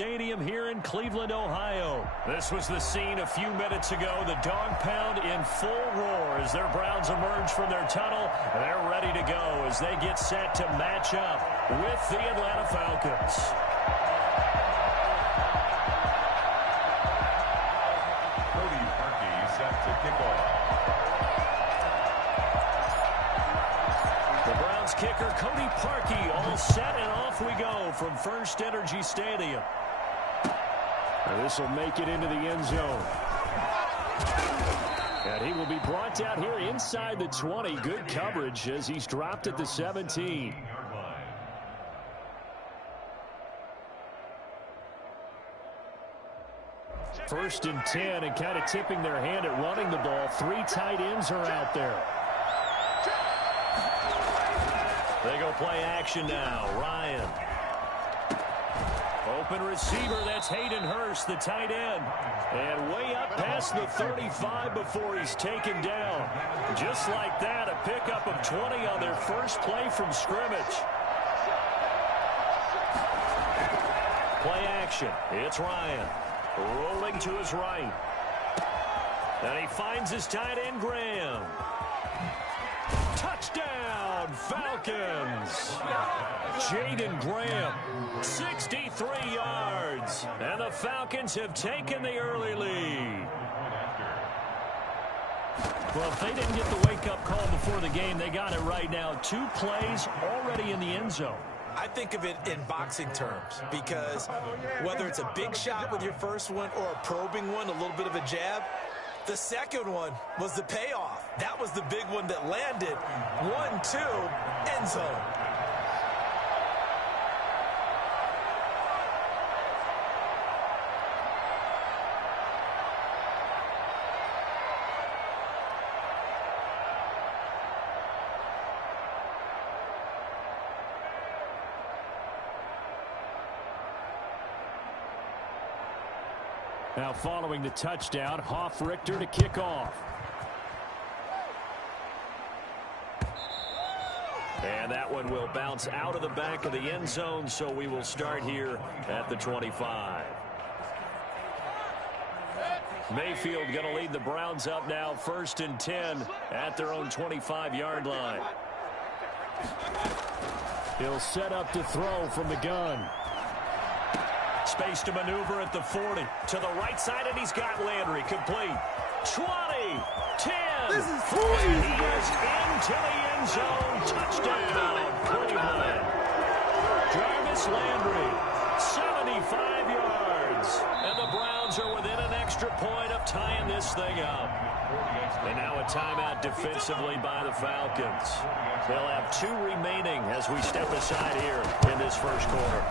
Stadium here in Cleveland, Ohio. This was the scene a few minutes ago. The dog pound in full roar as their Browns emerge from their tunnel. They're ready to go as they get set to match up with the Atlanta Falcons. Cody Parkey set to kick off. The Browns kicker, Cody Parkey, all set, and off we go from First Energy Stadium. This will make it into the end zone. And he will be brought down here inside the 20. Good coverage as he's dropped at the 17. First and 10, and kind of tipping their hand at running the ball. 3 tight ends are out there. They go play action now. Ryan. Open receiver, that's Hayden Hurst, the tight end. And way up past the 35 before he's taken down. Just like that, a pickup of 20 on their first play from scrimmage. Play action. It's Ryan. Rolling to his right. And he finds his tight end, Graham. Touchdown, Falcons. Jaden Graham, 63 yards. And the Falcons have taken the early lead. Well, if they didn't get the wake-up call before the game, they got it right now. 2 plays already in the end zone. I think of it in boxing terms because whether it's a big shot with your first one or a probing one, a little bit of a jab, the second one was the payoff. That was the big one that landed. 1-2, end zone. Now following the touchdown, Hoff-Richter to kick off. And that one will bounce out of the back of the end zone, so we will start here at the 25. Mayfield going to lead the Browns up now, 1st and 10 at their own 25-yard line. He'll set up to throw from the gun. Space to maneuver at the 40. To the right side, and he's got Landry. Complete. 20. 10. This is and he is into the end zone. Touchdown, Cleveland. Jarvis Landry, 75 yards. And the Browns are within an extra point of tying this thing up. And now a timeout defensively by the Falcons. They'll have 2 remaining as we step aside here in this first quarter.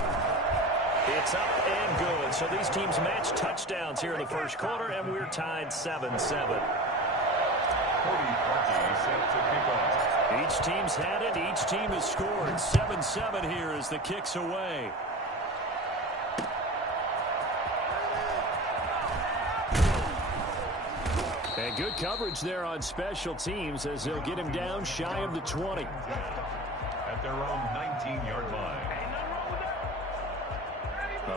It's up and good. So these teams match touchdowns here in the first quarter, and we're tied 7-7. Each team's had it. Each team has scored. 7-7 here as the kick's away. And good coverage there on special teams as they'll get him down shy of the 20. At their own 19-yard line.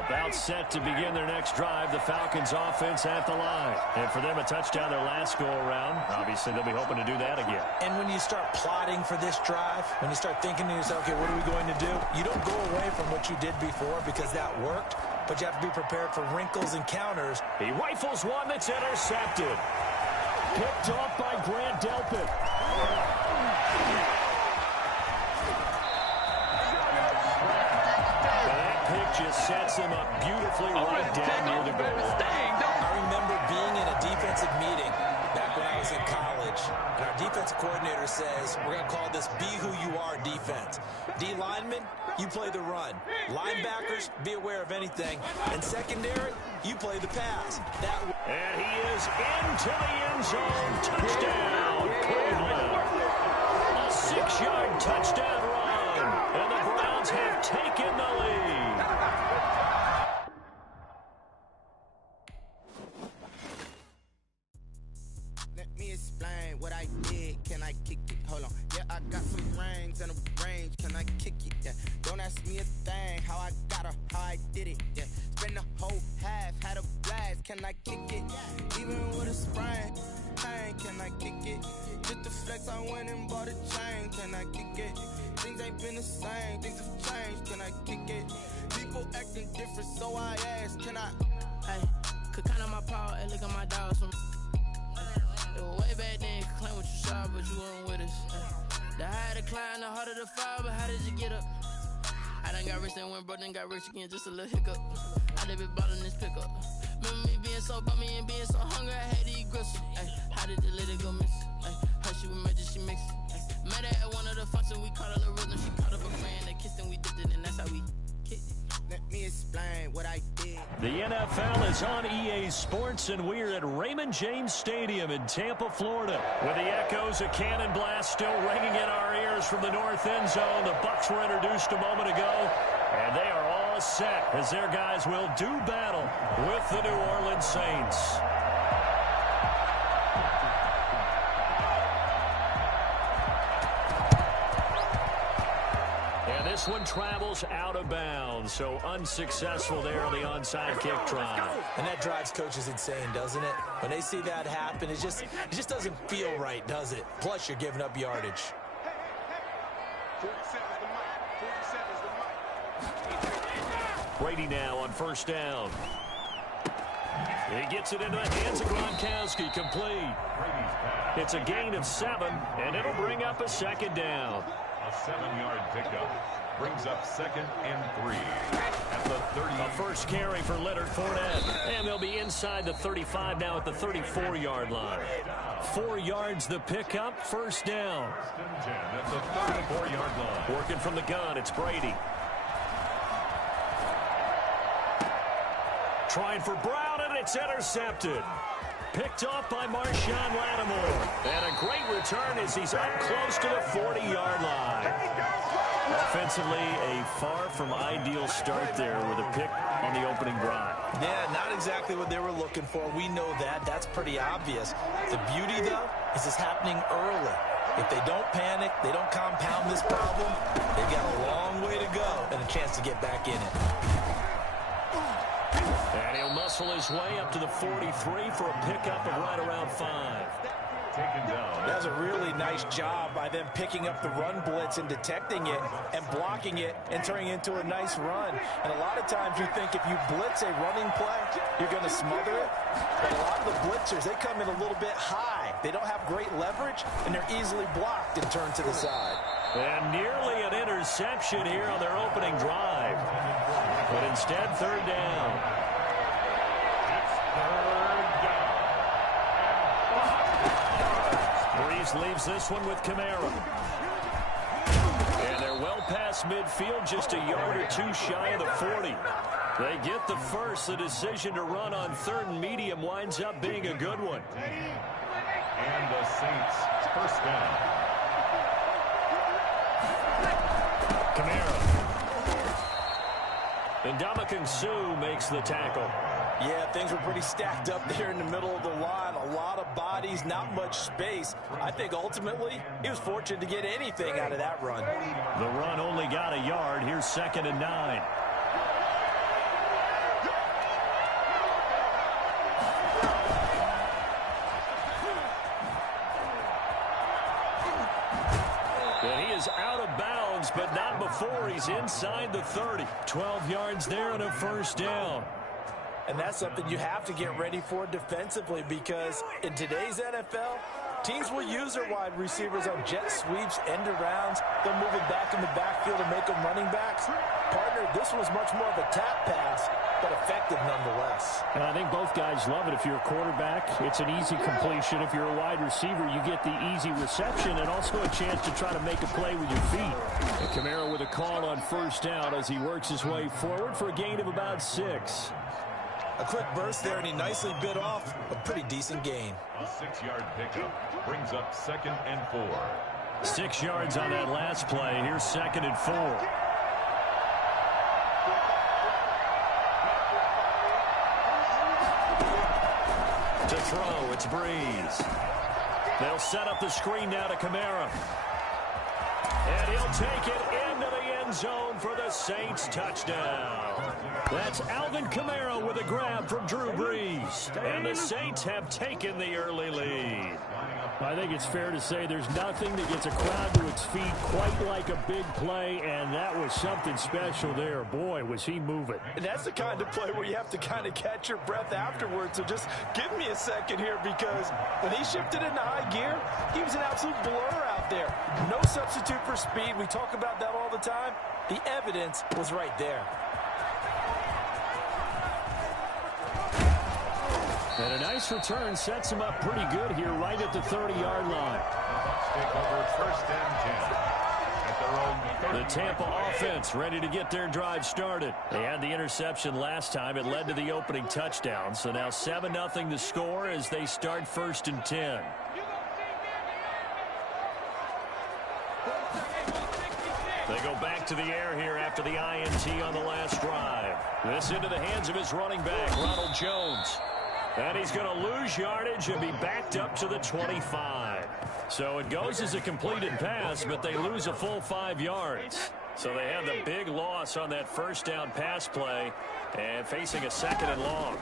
About set to begin their next drive. The Falcons offense at the line. And for them, a touchdown their last go-around. Obviously, they'll be hoping to do that again. And when you start plotting for this drive, when you start thinking to yourself, okay, what are we going to do? You don't go away from what you did before because that worked, but you have to be prepared for wrinkles and counters. He rifles one that's intercepted. Picked off by Grant Delpit. Just sets him up beautifully right down near the goal. I remember being in a defensive meeting back when I was in college, and our defensive coordinator says, we're going to call this Be Who You Are defense. D linemen, you play the run. Linebackers, be aware of anything. And secondary, you play the pass. And he is into the end zone. Touchdown, Cleveland. A 6-yard touchdown run. And the Browns have taken the lead. Let me explain what I did. Can I kick it? Hold on. Yeah, I got some rings and a range. Can I kick it? Yeah. Don't ask me a thing. How I got her, how I did it. Yeah. Spend can I kick it? Even with a sprain, pain, can I kick it? Just the flex, I went and bought a chain, can I kick it? Things ain't been the same, things have changed, can I kick it? People acting different, so I ask, can I? Hey, could count on my power and look at my dogs from. It was way back then, could claim what you saw, but you weren't with us. The higher the climb, the harder the fall, but how did you get up? I done got rich, then went broke, then got rich again, just a little hiccup. I done been bought in this pickup. Remember me being so bummy and being so hungry, I had to eat gristle. Ay, how did the lady go miss? Ay, her she was major, she mixed. Met her at one of the functions, we caught a little rhythm. She caught up a friend, they kissed and we dipped it, and that's how we kicked it. Let me explain what I did. The NFL is on EA Sports, and we're at Raymond James Stadium in Tampa, Florida. With the echoes of cannon blast still ringing in our ears from the north end zone, the Bucs were introduced a moment ago, and they are all set as their guys will do battle with the New Orleans Saints. This one travels out of bounds, so unsuccessful there on the onside kick try. And that drives coaches insane, doesn't it? When they see that happen, it just doesn't feel right, does it? Plus, you're giving up yardage. Brady now on first down. He gets it into the hands of Gronkowski, complete. It's a gain of 7, and it'll bring up a second down. A 7-yard pickup brings up 2nd and 3 at the 30. A first carry for Leonard Fournette, and they'll be inside the 35 now at the 34-yard line. 4 yards the pickup, first down. At the 34-yard line. Working from the gun, it's Brady. Trying for Brown, and it's intercepted. Picked off by Marshawn Lattimore. And a great return as he's up close to the 40-yard line. Offensively, a far from ideal start there with a pick on the opening drive. Yeah, not exactly what they were looking for. We know that. That's pretty obvious. The beauty, though, is it's happening early. If they don't panic, they don't compound this problem, they've got a long way to go and a chance to get back in it. And he'll muscle his way up to the 43 for a pickup of right around 5. Taken down. That was a really nice job by them picking up the run blitz and detecting it and blocking it and turning it into a nice run. And a lot of times you think if you blitz a running play, you're going to smother it. But a lot of the blitzers, they come in a little bit high. They don't have great leverage, and they're easily blocked and turned to the side. And nearly an interception here on their opening drive. But instead, third down. Breeze leaves this one with Kamara. And they're well past midfield, just a yard or two shy of the 40. They get the first. The decision to run on third and medium winds up being a good one. And the Saints first down. Kamara. And Ndamukong Suh makes the tackle. Yeah, things were pretty stacked up there in the middle of the line. A lot of bodies, not much space. I think ultimately he was fortunate to get anything out of that run. The run only got a yard. Here's 2nd and 9. And he is out of bounds, but not before he's inside the 30. 12 yards there and a first down. And that's something you have to get ready for defensively, because in today's NFL, teams will use their wide receivers on jet sweeps, end arounds. They'll move it back in the backfield and make them running backs. Partner, this was much more of a tap pass, but effective nonetheless. And I think both guys love it. If you're a quarterback, it's an easy completion. If you're a wide receiver, you get the easy reception and also a chance to try to make a play with your feet. And Kamara with a call on first down as he works his way forward for a gain of about 6. A quick burst there, and he nicely bit off a pretty decent gain. A 6-yard pickup brings up 2nd and 4. 6 yards on that last play. Here's 2nd and 4. To throw, it's Breeze. They'll set up the screen now to Kamara. And he'll take it into the end zone zone for the Saints touchdown. That's Alvin Kamara with a grab from Drew Brees. And the Saints have taken the early lead. I think it's fair to say there's nothing that gets a crowd to its feet quite like a big play, and that was something special there. Boy, was he moving. And that's the kind of play where you have to kind of catch your breath afterwards. So just give me a second here, because when he shifted into high gear, he was an absolute blur out there. No substitute for speed. We talk about that all the time. The evidence was right there. And a nice return sets him up pretty good here right at the 30-yard line. Take over 1st and 10 at their own 30. The Tampa offense ready to get their drive started. They had the interception last time. It led to the opening touchdown. So now 7-0 the score as they start 1st and 10. They go back to the air here after the INT on the last drive. This into the hands of his running back, Ronald Jones. And he's going to lose yardage and be backed up to the 25. So it goes as a completed pass, but they lose a full 5 yards. So they have the big loss on that first down pass play and facing a 2nd and long.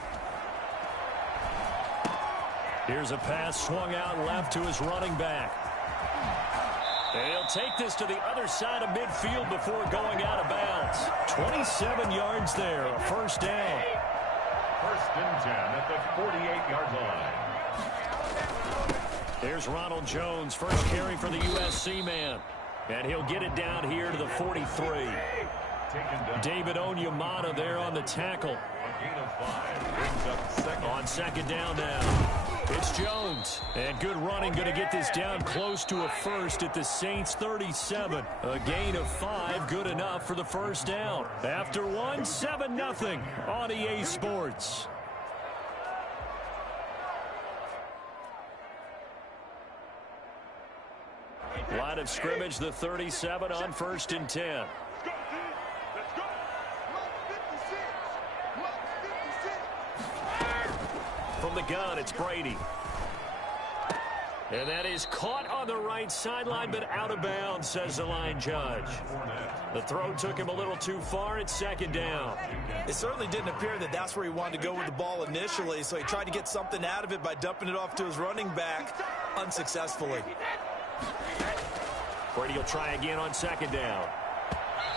Here's a pass swung out left to his running back. And he'll take this to the other side of midfield before going out of bounds. 27 yards there, a first down. 1st and 10 at the 48-yard line. Here's Ronald Jones, first carry for the USC man. And he'll get it down here to the 43. David Onyemata there on the tackle. A gain of 5 brings up 2nd. On 2nd down now. It's Jones. And good running, going to get this down close to a first at the Saints 37. A gain of 5, good enough for the first down. After one, 7-0 on EA Sports. Line of scrimmage, the 37 on 1st and 10. From the gun, it's Brady. And that is caught on the right sideline, but out of bounds, says the line judge. The throw took him a little too far at 2nd down. It certainly didn't appear that that's where he wanted to go with the ball initially, so he tried to get something out of it by dumping it off to his running back unsuccessfully. Brady will try again on 2nd down.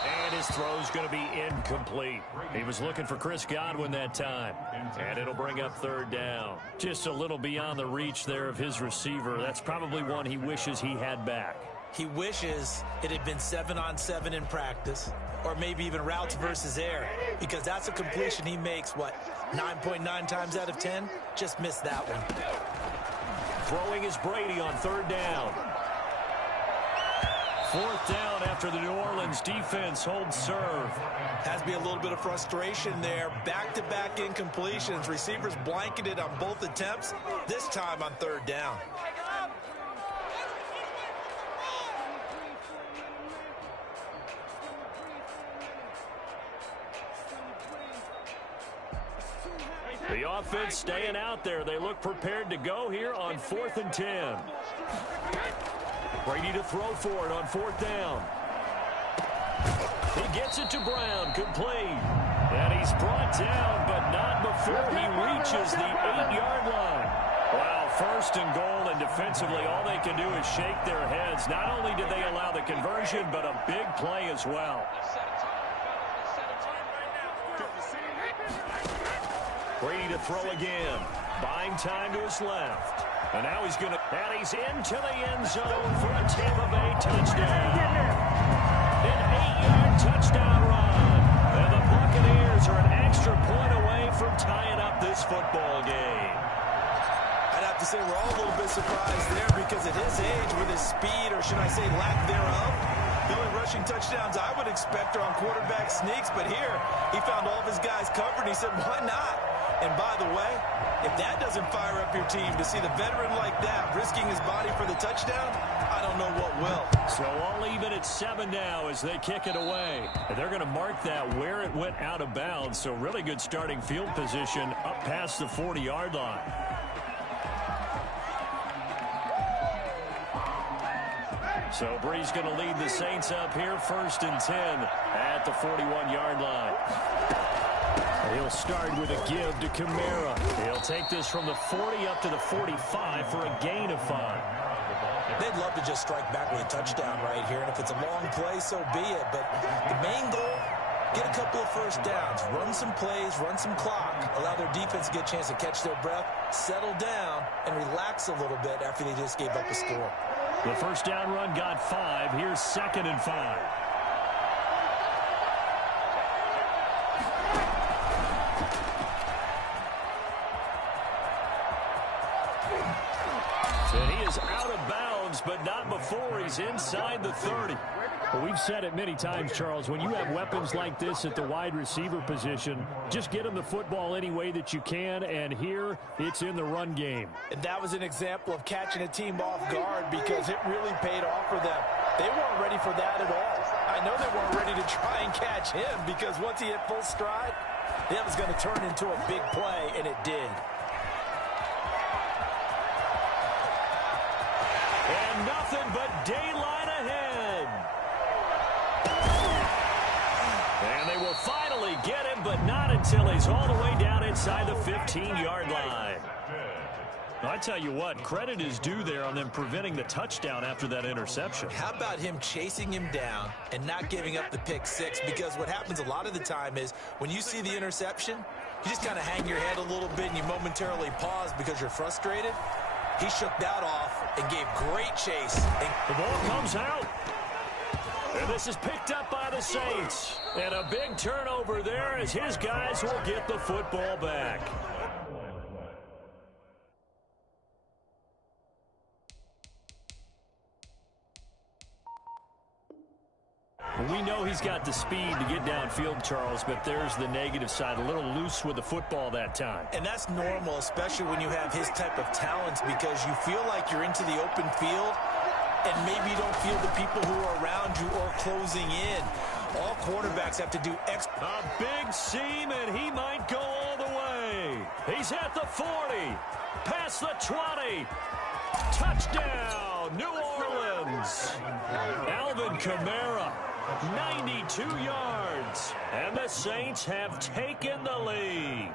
And his throw's going to be incomplete. He was looking for Chris Godwin that time. And it'll bring up 3rd down. Just a little beyond the reach there of his receiver. That's probably one he wishes he had back. He wishes it had been 7-on-7 in practice, or maybe even routes versus air, because that's a completion he makes, 9.9 times out of 10? Just missed that one. Throwing is Brady on 3rd down. 4th down after the New Orleans defense holds serve. Has to be a little bit of frustration there. Back-to-back incompletions. Receivers blanketed on both attempts, this time on 3rd down. The offense staying out there. They look prepared to go here on 4th and 10. Brady to throw for it on 4th down. He gets it to Brown, complete. And he's brought down, but not before he reaches the 8-yard line. Wow, 1st and goal, and defensively all they can do is shake their heads. Not only did they allow the conversion, but a big play as well. Brady to throw again. Buying time to his left. And now he's he's into the end zone for a Tampa Bay touchdown. An 8-yard touchdown run. And the Buccaneers are an extra point away from tying up this football game. I'd have to say we're all a little bit surprised there, because at his age, with his speed, or should I say lack thereof, the only rushing touchdowns I would expect are on quarterback sneaks. But here, he found all of his guys covered, and he said, why not? And by the way, if that doesn't fire up your team to see the veteran like that risking his body for the touchdown, I don't know what will. So all even at 7 now as they kick it away. And they're going to mark that where it went out of bounds. So really good starting field position up past the 40-yard line. So Bree's going to lead the Saints up here, 1st and 10 at the 41-yard line. He'll start with a give to Kamara. He'll take this from the 40 up to the 45 for a gain of 5. They'd love to just strike back with a touchdown right here, and if it's a long play, so be it. But the main goal, get a couple of first downs, run some plays, run some clock, allow their defense to get a chance to catch their breath, settle down, and relax a little bit after they just gave up a score. The first down run got 5. Here's 2nd and 5. And he is out of bounds, but not before he's inside the 30. Well, we've said it many times, Charles, when you have weapons like this at the wide receiver position, just get them the football any way that you can, and here it's in the run game. And that was an example of catching a team off guard because it really paid off for them. They weren't ready for that at all. I know they weren't ready to try and catch him because once he hit full stride, that was going to turn into a big play, and it did. And nothing but daylight ahead. And they will finally get him, but not until he's all the way down inside the 15-yard line. I tell you what, credit is due there on them preventing the touchdown after that interception. How about him chasing him down and not giving up the pick six? Because what happens a lot of the time is when you see the interception, you just kind of hang your head a little bit and you momentarily pause because you're frustrated. He shook that off and gave great chase. The ball comes out. And this is picked up by the Saints. And a big turnover there as his guys will get the football back. We know he's got the speed to get downfield, Charles, but there's the negative side. A little loose with the football that time. And that's normal, especially when you have his type of talents, because you feel like you're into the open field and maybe you don't feel the people who are around you or closing in. All quarterbacks have to do a big seam, and he might go all the way. He's at the 40, past the 20. Touchdown, New Orleans. Alvin Kamara, 92 yards. And the Saints have taken the lead.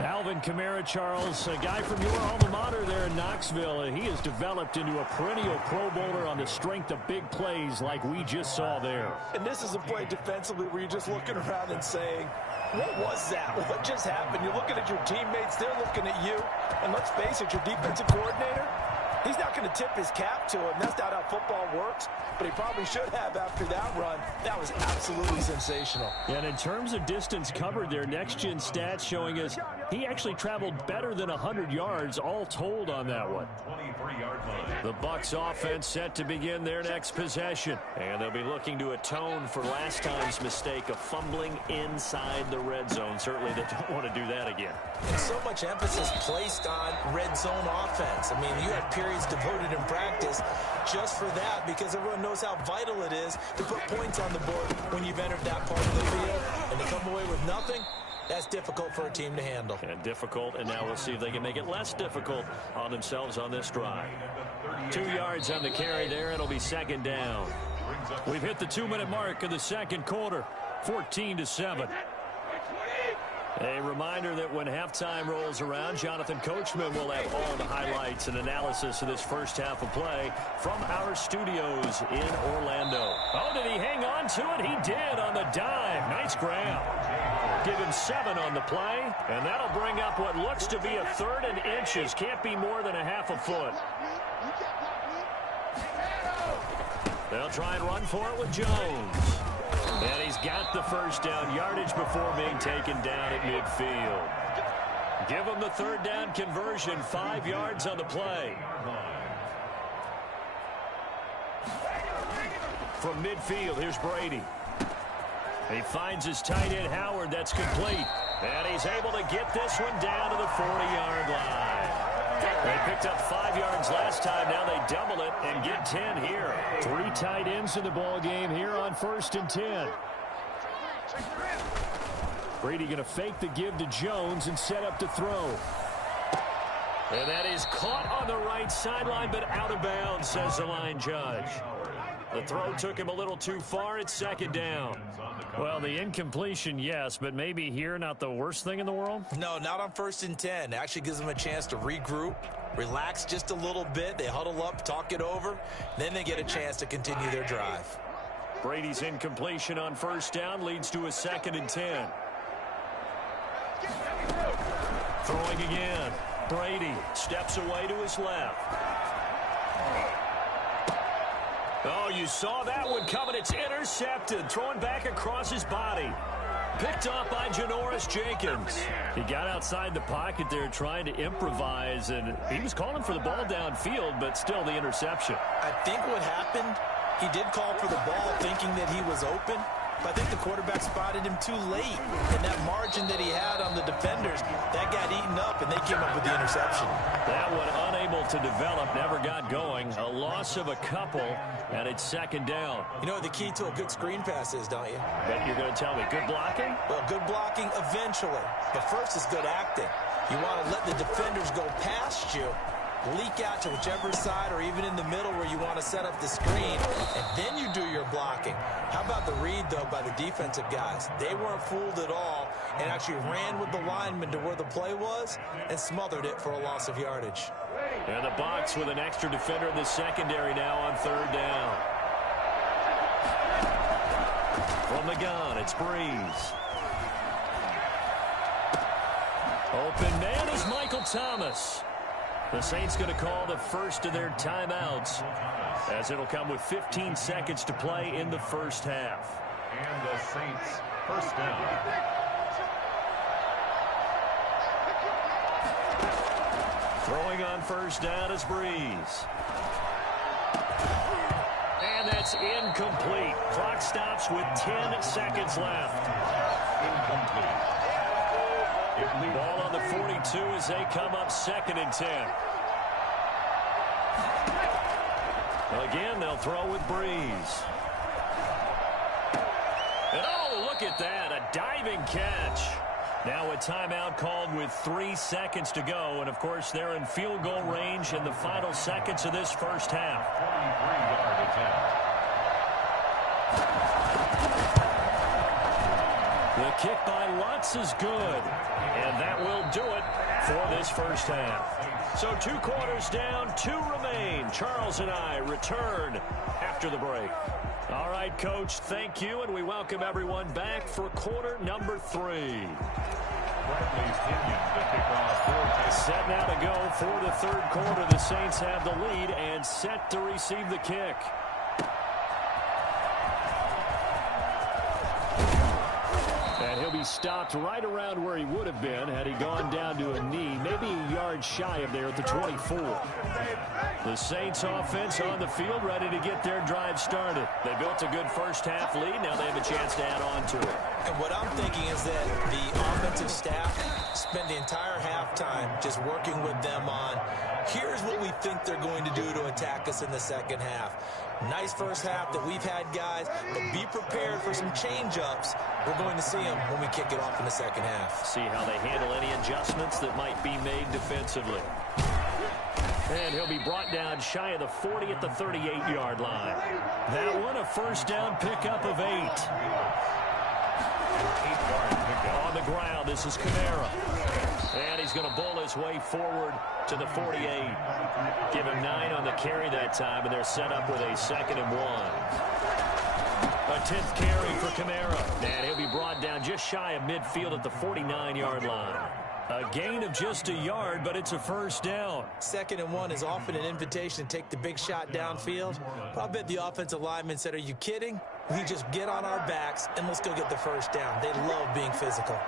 Alvin Kamara, Charles, a guy from your alma mater there in Knoxville. He has developed into a perennial Pro Bowler on the strength of big plays like we just saw there. And this is a play defensively where you're just looking around and saying, what was that? What just happened? You're looking at your teammates. They're looking at you. And let's face it, your defensive coordinator, he's not going to tip his cap to him. That's not how football works, but he probably should have after that run. That was absolutely sensational. And in terms of distance covered, their next-gen stats showing us he actually traveled better than 100 yards all told on that one. The Bucs offense set to begin their next possession. And they'll be looking to atone for last time's mistake of fumbling inside the red zone. Certainly they don't want to do that again. And so much emphasis placed on red zone offense. I mean, you had periods devoted in practice just for that because everyone knows how vital it is to put points on the board when you've entered that part of the field. And to come away with nothing, that's difficult for a team to handle. And difficult, and now we'll see if they can make it less difficult on themselves on this drive. 2 yards on the carry there. It'll be second down. We've hit the 2-minute mark of the second quarter, 14-7. A reminder that when halftime rolls around, Jonathan Coachman will have all the highlights and analysis of this first half of play from our studios in Orlando. Oh, did he hang on to it? He did on the dive. Nice grab. Give him 7 on the play, and that'll bring up what looks to be a 3rd and inches. Can't be more than a half a foot. They'll try and run for it with Jones. And he's got the first down, yardage before being taken down at midfield. Give him the 3rd down conversion, 5 yards on the play. From midfield, here's Brady. He finds his tight end, Howard. That's complete. And he's able to get this one down to the 40-yard line. They picked up 5 yards last time. Now they double it and get 10 here. 3 tight ends in the ball game here on 1st and 10. Brady going to fake the give to Jones and set up to throw. And that is caught on the right sideline, but out of bounds, says the line judge. The throw took him a little too far. It's second down. Well, the incompletion, yes, but maybe here not the worst thing in the world? No, not on 1st and 10. It actually gives them a chance to regroup, relax just a little bit. They huddle up, talk it over. Then they get a chance to continue their drive. Brady's incompletion on 1st down leads to a 2nd and 10. Throwing again. Brady steps away to his left. Oh, you saw that one coming. It's intercepted. Throwing back across his body. Picked up by Janoris Jenkins. He got outside the pocket there trying to improvise, and he was calling for the ball downfield, but still the interception. I think what happened, he did call for the ball thinking that he was open, but I think the quarterback spotted him too late. And that margin that he had on the defenders, that got eaten up, and they came up with the interception. That one unable to develop, never got going. A loss of a couple, and it's 2nd down. You know what the key to a good screen pass is, don't you? Bet you're going to tell me good blocking? Well, good blocking eventually. But first is good acting. You want to let the defenders go past you, leak out to whichever side or even in the middle where you want to set up the screen, and then you do your blocking. How about the read, though, by the defensive guys? They weren't fooled at all and actually ran with the lineman to where the play was and smothered it for a loss of yardage. And the Bucs with an extra defender in the secondary now on 3rd down. From the gun, it's Breeze. Open man is Michael Thomas. The Saints going to call the first of their timeouts, as it'll come with 15 seconds to play in the 1st half. And the Saints, 1st down. Throwing on 1st down is Breeze. And that's incomplete. Clock stops with 10 seconds left. Incomplete. Ball on the 42 as they come up 2nd and 10. Again, they'll throw with Breeze. And oh, look at that, a diving catch. Now a timeout called with 3 seconds to go. And, of course, they're in field goal range in the final seconds of this 1st half. 43-yard attempt. The kick by Lutz is good. And that will do it for this 1st half. So 2 quarters down, 2 remain. Charles and I return after the break. All right, Coach, thank you, and we welcome everyone back for quarter number 3. Set now to go for the 3rd quarter. The Saints have the lead and set to receive the kick. And he'll be stopped right around where he would have been had he gone down to a knee, maybe a yard shy of there at the 24. The Saints offense on the field, ready to get their drive started. They built a good 1st half lead. Now they have a chance to add on to it. And what I'm thinking is that the offensive staff spent the entire halftime just working with them on, here's what we think they're going to do to attack us in the 2nd half. Nice 1st half that we've had, guys, but be prepared for some change-ups. We're going to see them when we kick it off in the 2nd half. See how they handle any adjustments that might be made defensively. And he'll be brought down shy of the 40 at the 38-yard line. That one, a 1st down pickup of 8. 8-yard pickup. On the ground, this is Kamara. And he's going to bowl his way forward to the 48. Give him 9 on the carry that time, and they're set up with a 2nd and 1. A 10th carry for Kamara. And he'll be brought down just shy of midfield at the 49-yard line. A gain of just a yard, but it's a 1st down. 2nd and 1 is often an invitation to take the big shot downfield. But I bet the offensive lineman said, are you kidding? We just get on our backs and let's go get the 1st down. They love being physical.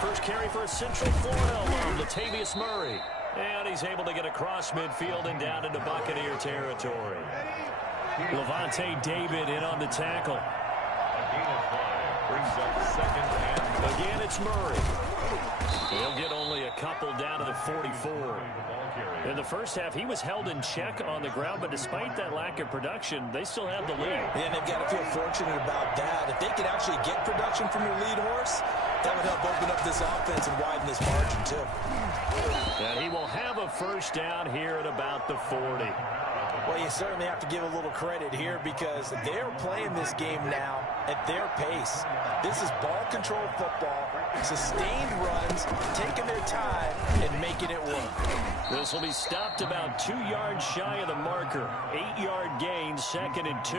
First carry for Central Florida alone, Latavius Murray. And he's able to get across midfield and down into Buccaneer territory. Levante David in on the tackle. A gain of 5 brings up 2nd and again, it's Murray. He'll get only a couple down to the 44. In the 1st half, he was held in check on the ground, but despite that lack of production, they still have the lead. Yeah, and they've got to feel fortunate about that. If they could actually get production from their lead horse, That would help open up this offense and widen this margin, too. And he will have a first down here at about the 40. Well, you certainly have to give a little credit here because they're playing this game now at their pace. This is ball control football, sustained runs, taking their time, and making it work. This will be stopped about 2 yards shy of the marker. 8-yard gain, 2nd and 2.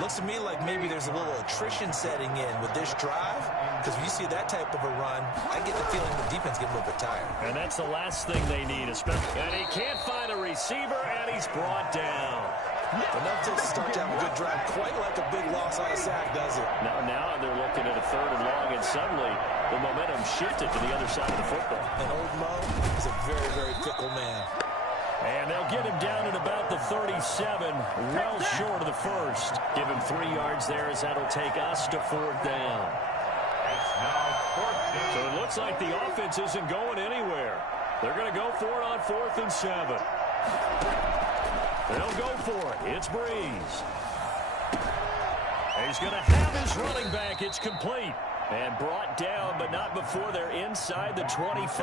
Looks to me like maybe there's a little attrition setting in with this drive, because if you see that type of a run, I get the feeling the defense gets a little bit tired. And that's the last thing they need, especially. And he can't find a receiver, and he's brought down. Enough to start to have a good drive, quite like a big loss on a sack, does it? Now they're looking at a 3rd and long, and suddenly the momentum shifted to the other side of the football. And old Mo is a very, very fickle man. And they'll get him down at about the 37, well short of the first. Give him 3 yards there as that'll take us to 4th down. So it looks like the offense isn't going anywhere. They're going to go for it on 4th and 7. They'll go for it. It's Breeze. He's going to have his running back. It's complete. And brought down, but not before they're inside the 25.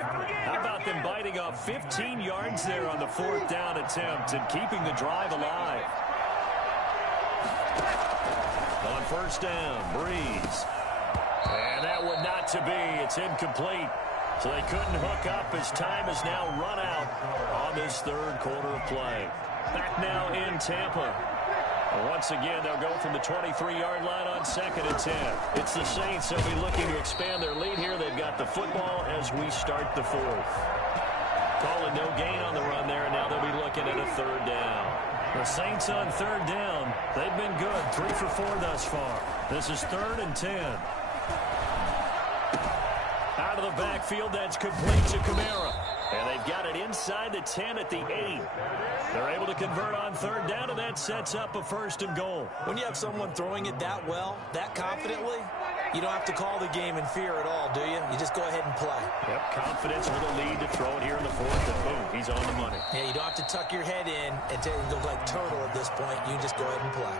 How about them biting off 15 yards there on the 4th down attempt and keeping the drive alive? On 1st down, Breeze. And that one not to be. It's incomplete. So they couldn't hook up as time has now run out on this 3rd quarter of play. Back now in Tampa. Once again, they'll go from the 23-yard line on 2nd and 10. It's the Saints. They'll be looking to expand their lead here. They've got the football as we start the 4th. Calling no gain on the run there, and now they'll be looking at a 3rd down. The Saints on 3rd down. They've been good. 3 for 4 thus far. This is 3rd and 10. Out of the backfield, that's complete to Kamara. And they've got it inside the 10 at the 8. They're able to convert on 3rd down, and that sets up a 1st and goal. When you have someone throwing it that well, that confidently, you don't have to call the game in fear at all, do you? You just go ahead and play. Yep, confidence with a lead to throw it here in the 4th, and boom, he's on the money. Yeah, you don't have to tuck your head in and go like turtle at this point. You just go ahead and play.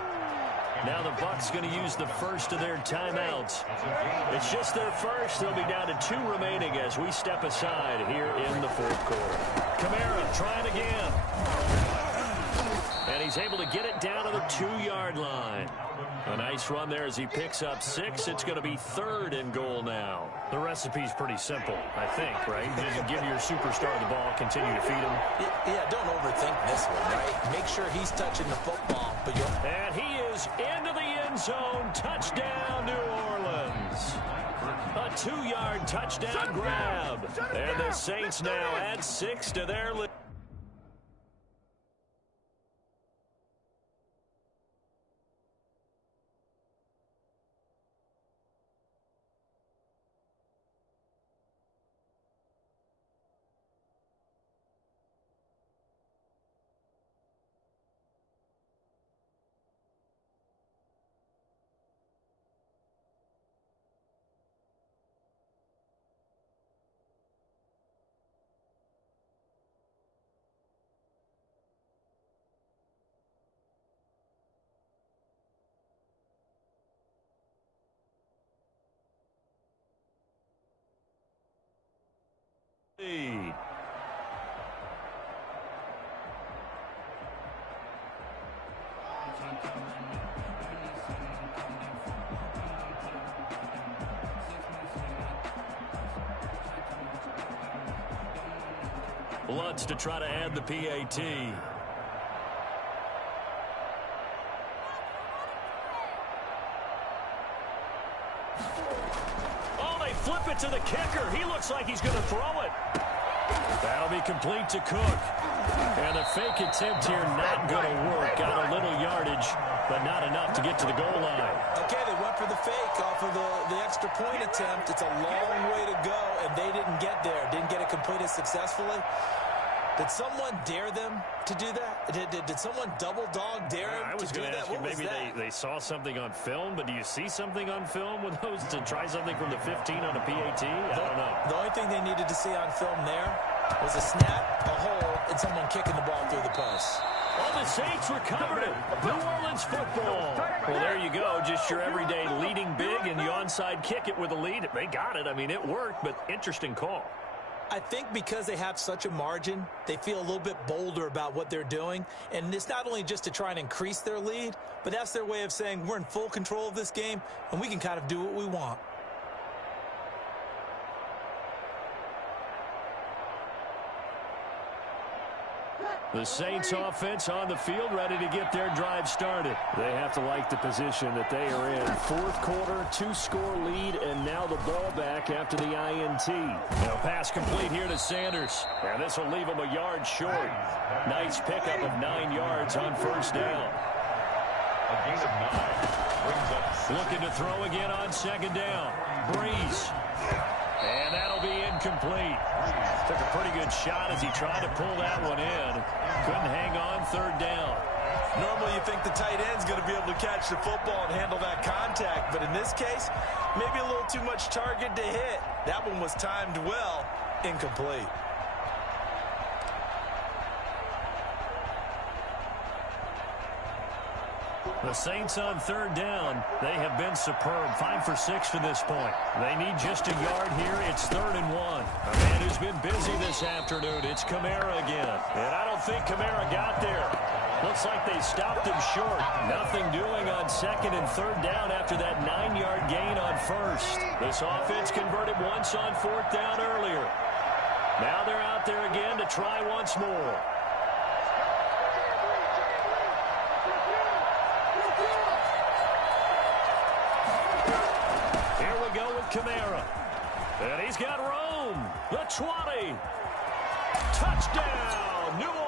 Now the Bucs going to use the first of their timeouts. It's just their first. They'll be down to 2 remaining as we step aside here in the 4th quarter. Kamara trying again. And he's able to get it down to the 2-yard line. A nice run there as he picks up 6. It's going to be 3rd and goal now. The recipe's pretty simple, I think, right? Just give your superstar the ball, continue to feed him. Yeah, don't overthink this one, right? Make sure he's touching the football. And he is into the end zone. Touchdown, New Orleans. A 2-yard touchdown grab. And the Saints now add 6 to their list. Lutz to try to add the PAT. Oh, they flip it to the kicker. He looks like he's going to throw it. That'll be complete to Cook. And the fake attempt here not going to work. Got a little yardage, but not enough to get to the goal line. Okay, they went for the fake off of the extra point attempt. It's a long way to go, and they didn't get there. Didn't get it completed successfully. Did someone dare them to do that? Did someone double dog dare them to do that? I was going to ask you, maybe they saw something on film, but do you see something on film with those to try something from the 15 on a PAT? I don't know. The only thing they needed to see on film there was a snap, a hold, and someone kicking the ball through the post. Oh, the Saints recovered it. New Orleans football. Well, there you go. Just your everyday leading big, and you onside kick it with a lead. They got it. I mean, it worked, but interesting call. I think because they have such a margin, they feel a little bit bolder about what they're doing. And it's not only just to try and increase their lead, but that's their way of saying we're in full control of this game, and we can kind of do what we want. The Saints offense on the field, ready to get their drive started. They have to like the position that they are in. Fourth quarter, 2-score lead, and now the ball back after the INT. Now pass complete here to Sanders. And this will leave him a yard short. Nice pickup of 9 yards on first down. A gain of 9 brings up Looking to throw again on second down. Breeze. And that'll be incomplete. Took a pretty good shot as he tried to pull that one in. Couldn't hang on third down. Normally you think the tight end's going to be able to catch the football and handle that contact, but in this case, maybe a little too much target to hit. That one was timed well, incomplete. The Saints on third down. They have been superb. 5 for 6 to this point. They need just a yard here. It's 3rd and 1. A man who's been busy this afternoon. It's Kamara again. And I don't think Kamara got there. Looks like they stopped him short. Nothing doing on second and third down after that 9-yard gain on first. This offense converted once on fourth down earlier. Now they're out there again to try once more. Kamara. And he's got Rome. The 20. Touchdown, New Orleans.